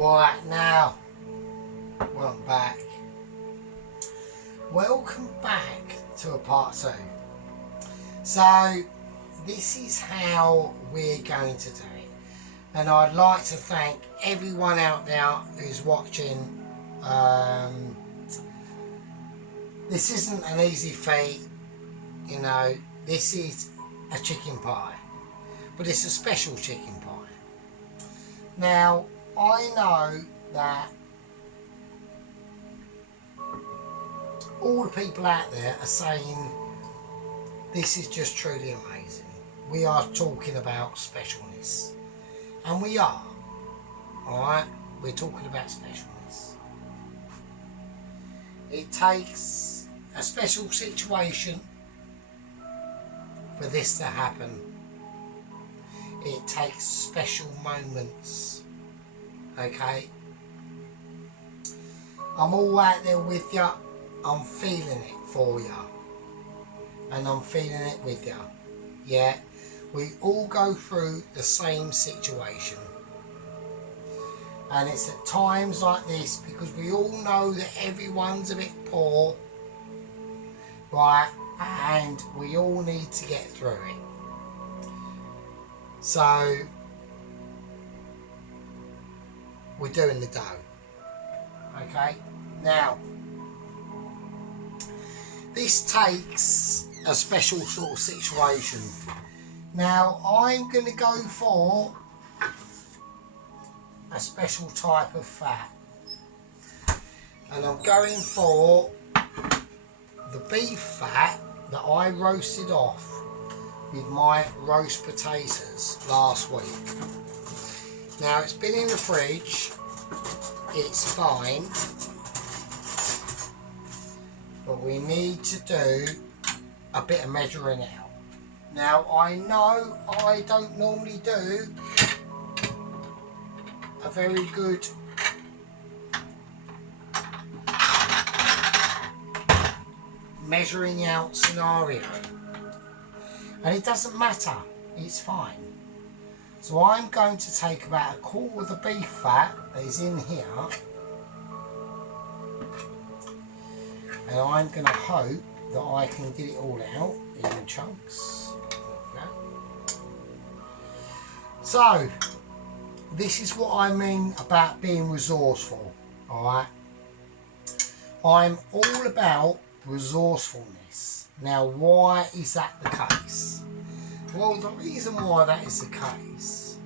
Right, now, welcome back. Welcome back to a part 2. So, this is how we're going to do it. And I'd like to thank everyone out there who's watching. This isn't an easy feat, you know, this is a chicken pie. But it's a special chicken pie. Now, I know that all the people out there are saying this is just truly amazing. We are talking about specialness. And we are. Alright? We're talking about specialness. It takes a special situation for this to happen. It takes special moments. Okay? I'm all out there with you. I'm feeling it for you. And I'm feeling it with you. Yeah? We all go through the same situation. And it's at times like this because we all know that everyone's a bit poor. Right? And we all need to get through it. So, we're doing the dough. Okay? Now, this takes a special sort of situation. Now, I'm going to go for a special type of fat. And I'm going for the beef fat that I roasted off with my roast potatoes last week. Now it's been in the fridge, it's fine, but we need to do a bit of measuring out. Now I know I don't normally do a very good measuring out scenario. And it doesn't matter, it's fine. So I'm going to take about a quarter of the beef fat that is in here, and I'm going to hope that I can get it all out in chunks. So, this is what I mean about being resourceful, alright? I'm all about resourcefulness. Now, why is that the case? Well, the reason why that is the case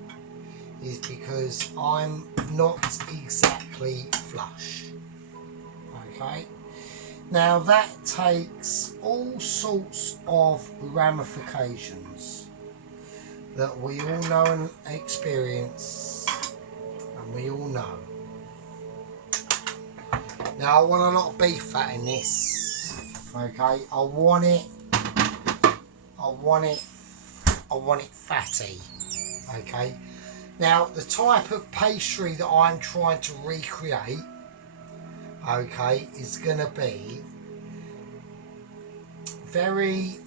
is because I'm not exactly flush. Okay? Now, that takes all sorts of ramifications that we all know and experience, and we all know. Now, I want a lot of beef fat in this. Okay, I want it fatty. Okay, now the type of pastry that I'm trying to recreate, okay, is going to be very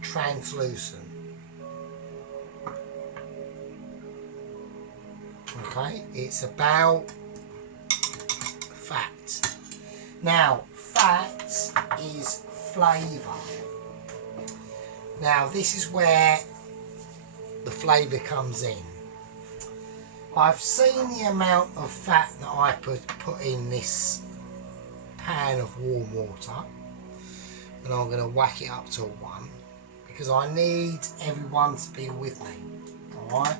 translucent. Okay, it's about fat. Now, fat is flavour. Now, this is where the flavour comes in. I've seen the amount of fat that I put in this pan of warm water, and I'm going to whack it up to a 1 because I need everyone to be with me. Alright?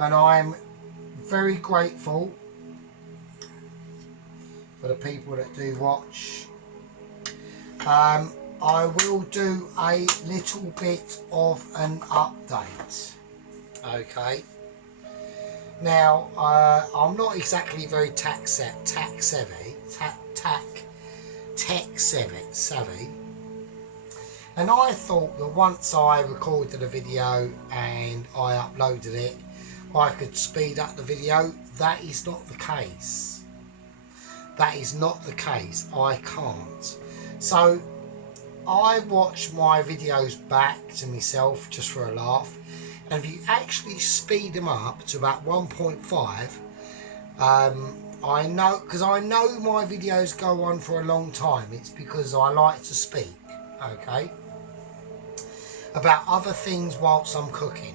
And I'm very grateful for the people that do watch. I will do a little bit of an update. Okay. Now, I'm not exactly very tech savvy, and I thought that once I recorded a video and I uploaded it, I could speed up the video. That is not the case. That is not the case. I can't. So I watch my videos back to myself just for a laugh, And if you actually speed them up to about 1.5, I know, because I know my videos go on for a long time, it's because I like to speak, okay, about other things whilst I'm cooking.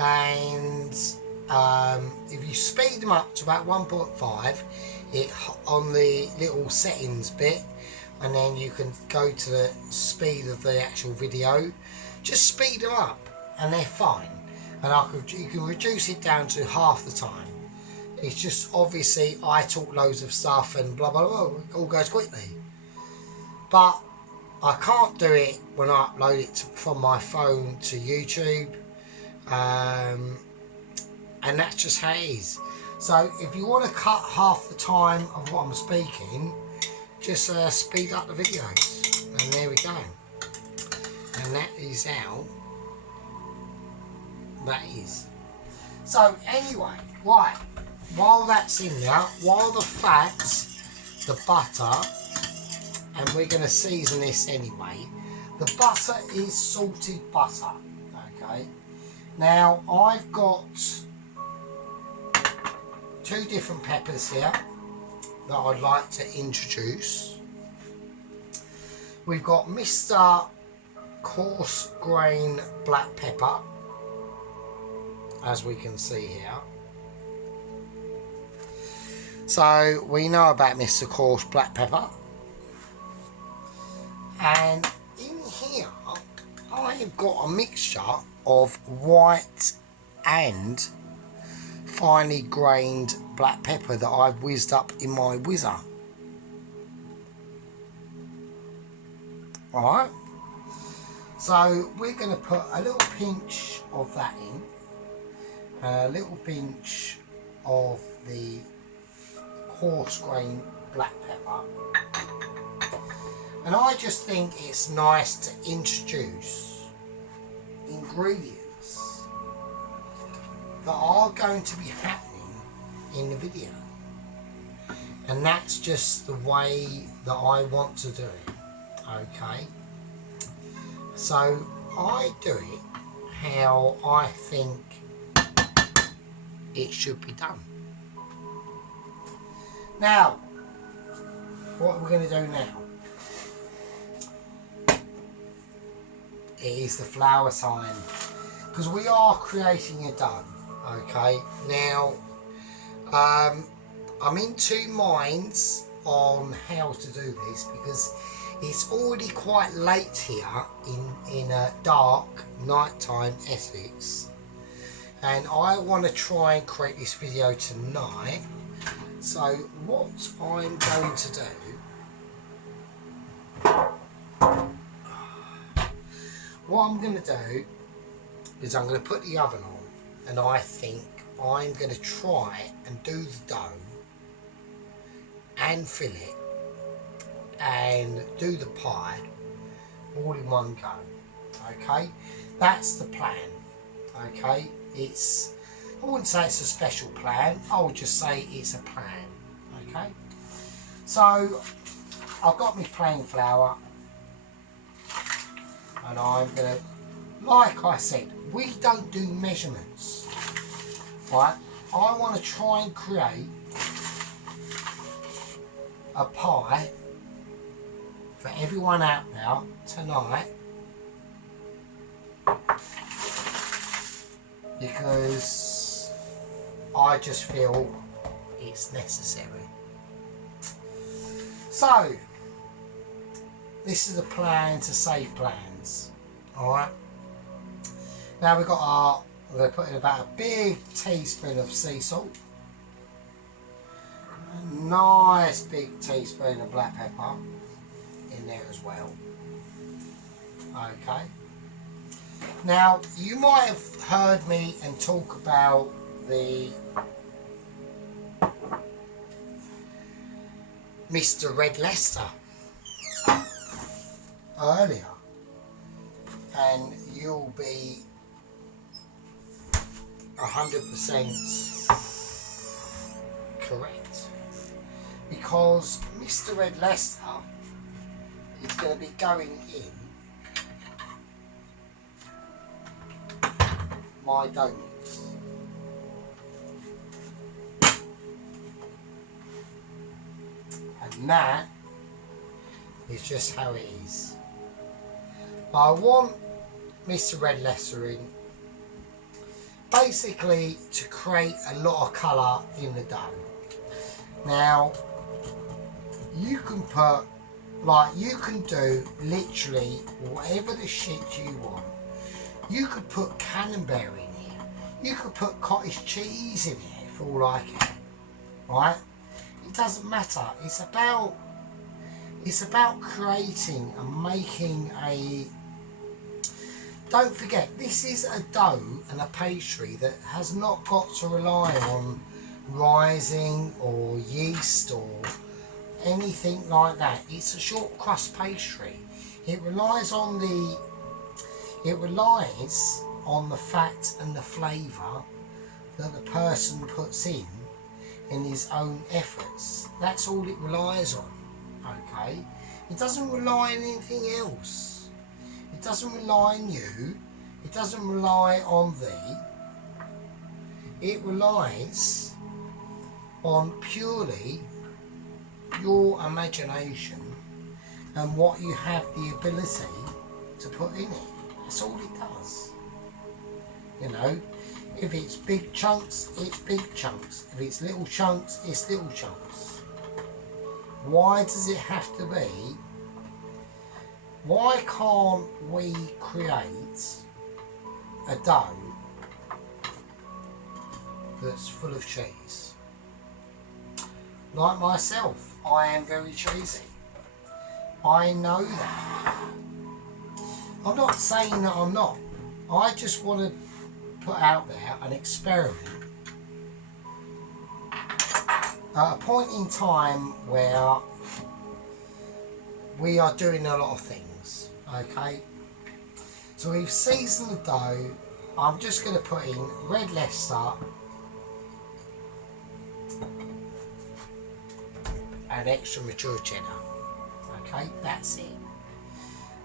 And if you speed them up to about 1.5, it on the little settings bit, and then you can go to the speed of the actual video, just speed them up and they're fine. And you can reduce it down to half the time. It's just obviously I talk loads of stuff and blah blah blah, it all goes quickly. But I can't do it when I upload it from my phone to YouTube, and that's just how it is. So if you want to cut half the time of what I'm speaking, just speed up the videos, and there we go. And that is how that is. So anyway, right, while that's in there, while the fat, the butter, and we're going to season this anyway, the butter is salted butter, okay. Now I've got 2 different peppers here that I'd like to introduce. We've got Mr. Coarse Grain Black Pepper, as we can see here. So we know about Mr. Coarse Black Pepper. And in here I have got a mixture of white and finely grained black pepper that I've whizzed up in my whizzer. Alright, so we're going to put a little pinch of that in, a little pinch of the coarse grain black pepper, and I just think it's nice to introduce ingredients that are going to be happening in the video, and that's just the way that I want to do it, okay. So I do it how I think it should be done. Now what we're going to do now, it is the flour time, because we are creating a dough. Okay, now I'm in 2 minds on how to do this, because it's already quite late here in a dark nighttime Essex, and I want to try and create this video tonight. So what I'm going to do is I'm going to put the oven on, and I think I'm going to try and do the dough and fill it and do the pie all in one go. Okay, that's the plan. Okay, it's, I wouldn't say it's a special plan, I would just say it's a plan. Okay, so I've got my plain flour, and I'm going to, like I said, we don't do measurements, right? I want to try and create a pie for everyone out there tonight, because I just feel it's necessary. So this is a plan to save plans. Alright, now we've got our, we're going to put in about a big teaspoon of sea salt, a nice big teaspoon of black pepper in there as well. Okay, now you might have heard me and talk about the Mr. Red Leicester earlier, and you'll be 100% correct, because Mr. Red Leicester is going to be going in my dough mix. And that is just how it is. I want Mr. Red Leicestering basically to create a lot of colour in the dough. Now, you can put, like, you can do literally whatever the shit you want. You could put camembert in here. You could put cottage cheese in here for all I care. Right? It doesn't matter. It's about creating and making a... Don't forget, this is a dough and a pastry that has not got to rely on rising or yeast or anything like that. It's a short crust pastry. It relies on the fat and the flavour that the person puts in his own efforts. That's all it relies on. Okay? It doesn't rely on anything else. It doesn't rely on you. It doesn't rely on thee. It relies on purely your imagination and what you have the ability to put in it. That's all it does. You know, if it's big chunks, it's big chunks. If it's little chunks, it's little chunks. Why does it have to be? Why can't we create a dough that's full of cheese? Like myself, I am very cheesy. I know that. I'm not saying that I'm not. I just want to put out there an experiment at a point in time where we are doing a lot of things. Okay, so we've seasoned the dough. I'm just going to put in red Leicester and extra mature cheddar. Okay, that's it.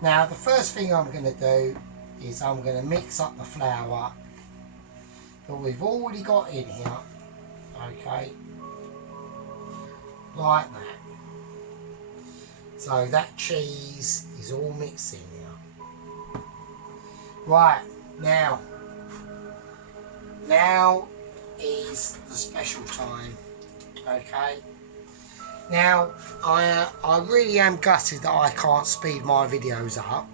Now the first thing I'm going to do is I'm going to mix up the flour that we've already got in here. Okay, like that. So that cheese is all mixed in here. Right, now is the special time. Okay. Now, I really am gutted that I can't speed my videos up.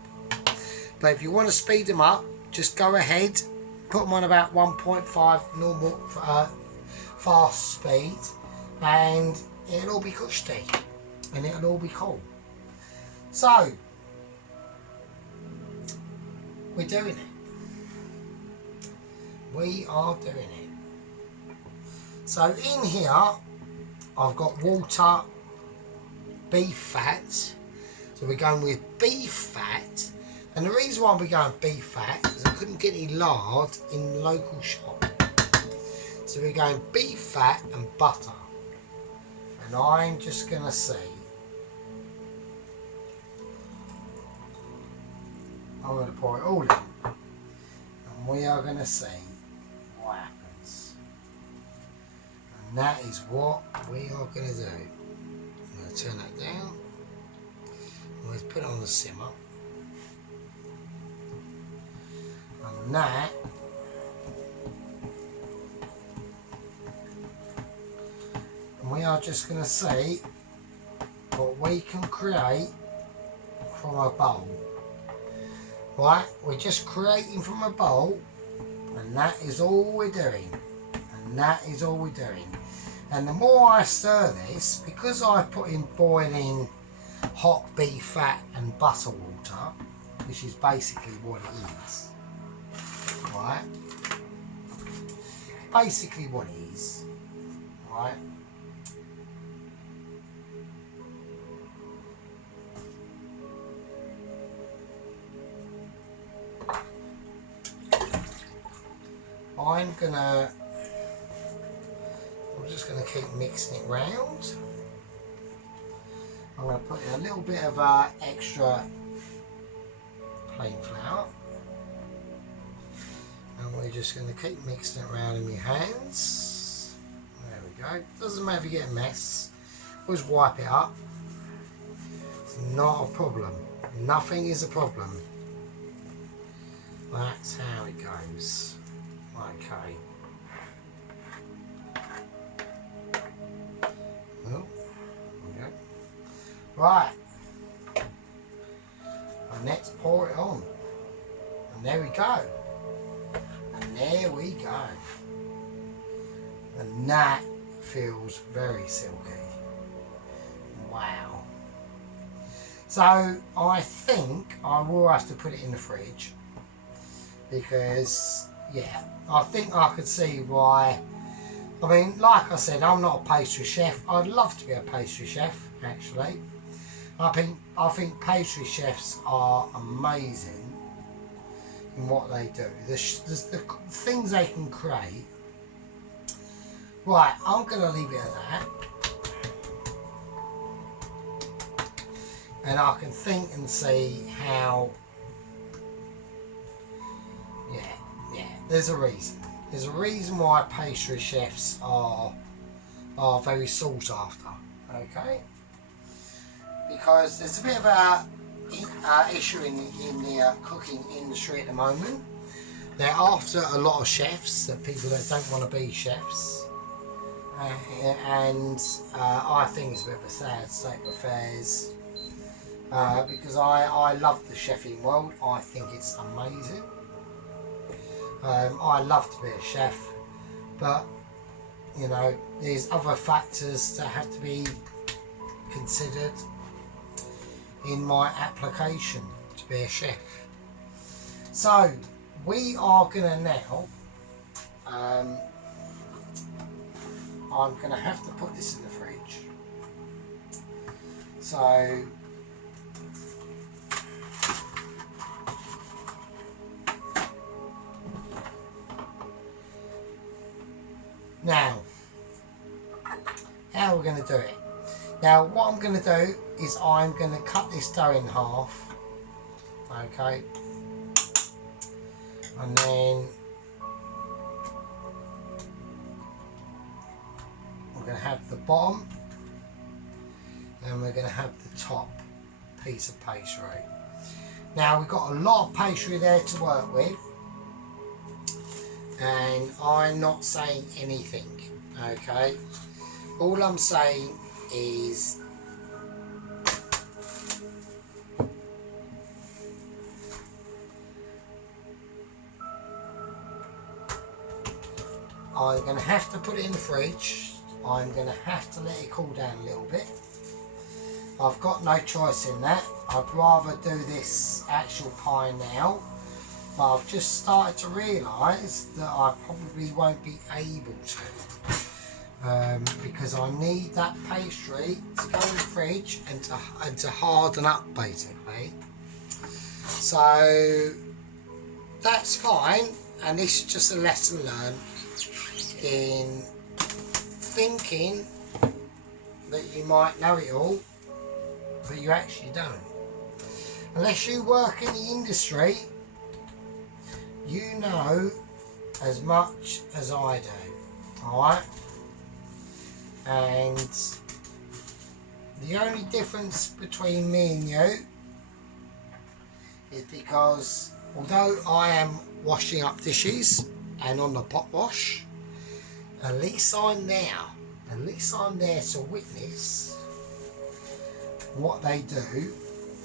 But if you want to speed them up, just go ahead, put them on about 1.5 normal fast speed, and it'll all be cushy, and it'll all be cool. So, we're doing it. We are doing it. So in here, I've got water, beef fat. So we're going with beef fat. And the reason why we're going beef fat is I couldn't get any lard in the local shop. So we're going beef fat and butter. And I'm just going to see. I'm going to pour it all in. And we are going to see what happens. And that is what we are going to do. I'm going to turn that down. I'm going to put it on the simmer. And that and we are just going to see what we can create from a bowl. Right, we're just creating from a bowl, and that is all we're doing. And that is all we're doing. And the more I stir this, because I put in boiling hot beef fat and butter water, which is basically what it is. Right? Basically what it is. Right? I'm just gonna keep mixing it round. I'm gonna put in a little bit of extra plain flour. And we're just going to keep mixing it around in your hands. There we go. Doesn't matter if you get a mess. Always wipe it up. It's not a problem. Nothing is a problem. That's how it goes. Okay. Oh, okay. Right. And let's pour it on. And there we go. And there we go. And that feels very silky. Wow. So I think I will have to put it in the fridge. Because, yeah, I think I could see why. I mean, like I said, I'm not a pastry chef. I'd love to be a pastry chef, actually. I think pastry chefs are amazing in what they do. The things they can create. Right, I'm going to leave it at that. And I can think and see how. Yeah, there's a reason. There's a reason why pastry chefs are very sought after. Okay, because there's a bit of a issue in the cooking industry at the moment. They're after a lot of chefs, that people that don't want to be chefs, and I think it's a bit of a sad state of affairs. Because I love the chefing world. I think it's amazing. I love to be a chef, but you know, there's other factors that have to be considered in my application to be a chef. So we are gonna now I'm gonna have to put this in the fridge. So now, how we're going to do it. Now, what I'm going to do is I'm going to cut this dough in half. Okay. And then we're going to have the bottom and we're going to have the top piece of pastry. Now, we've got a lot of pastry there to work with. And I'm not saying anything, okay? All I'm saying is I'm going to have to put it in the fridge. I'm going to have to let it cool down a little bit. I've got no choice in that. I'd rather do this actual pie now. But I've just started to realise that I probably won't be able to because I need that pastry to go in the fridge and to harden up, basically. So that's fine, and this is just a lesson learned in thinking that you might know it all, but you actually don't. Unless you work in the industry, you know as much as I do, alright? And the only difference between me and you is because although I am washing up dishes and on the pot wash, at least I'm there. At least I'm there to witness what they do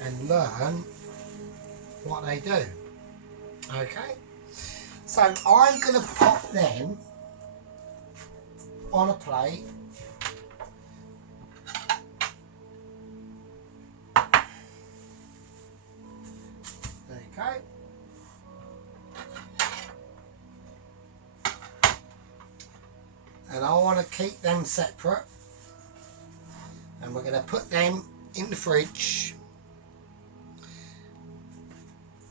and learn what they do. Okay? So I'm going to pop them on a plate. There you go. And I want to keep them separate. And we're going to put them in the fridge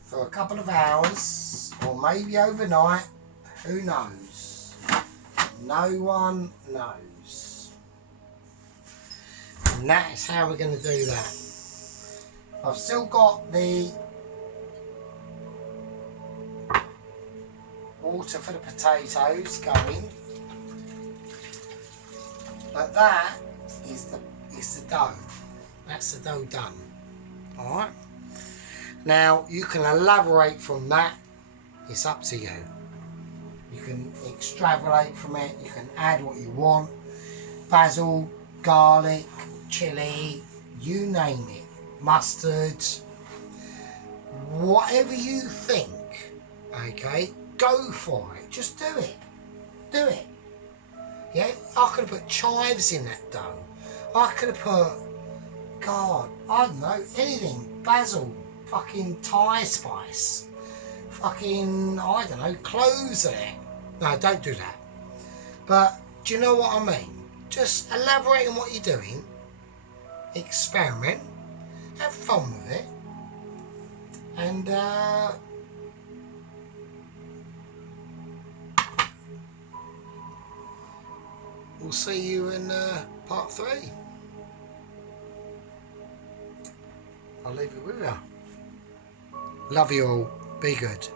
for a couple of hours, or maybe overnight, who knows? No one knows. And that is how we're going to do that. I've still got the water for the potatoes going. But that is the dough. That's the dough done. Alright. Now you can elaborate from that. It's up to you. You can extrapolate from it. You can add what you want. Basil, garlic, chilli, you name it. Mustard. Whatever you think. Okay. Go for it. Just do it. Do it. Yeah. I could have put chives in that dough. I could have put, God, I don't know, anything. Basil. Fucking Thai spice. Fucking, I don't know, cloves in it. No, don't do that. But do you know what I mean? Just elaborate on what you're doing. Experiment. Have fun with it. And we'll see you in part 3. I'll leave it with you. Love you all. Be good.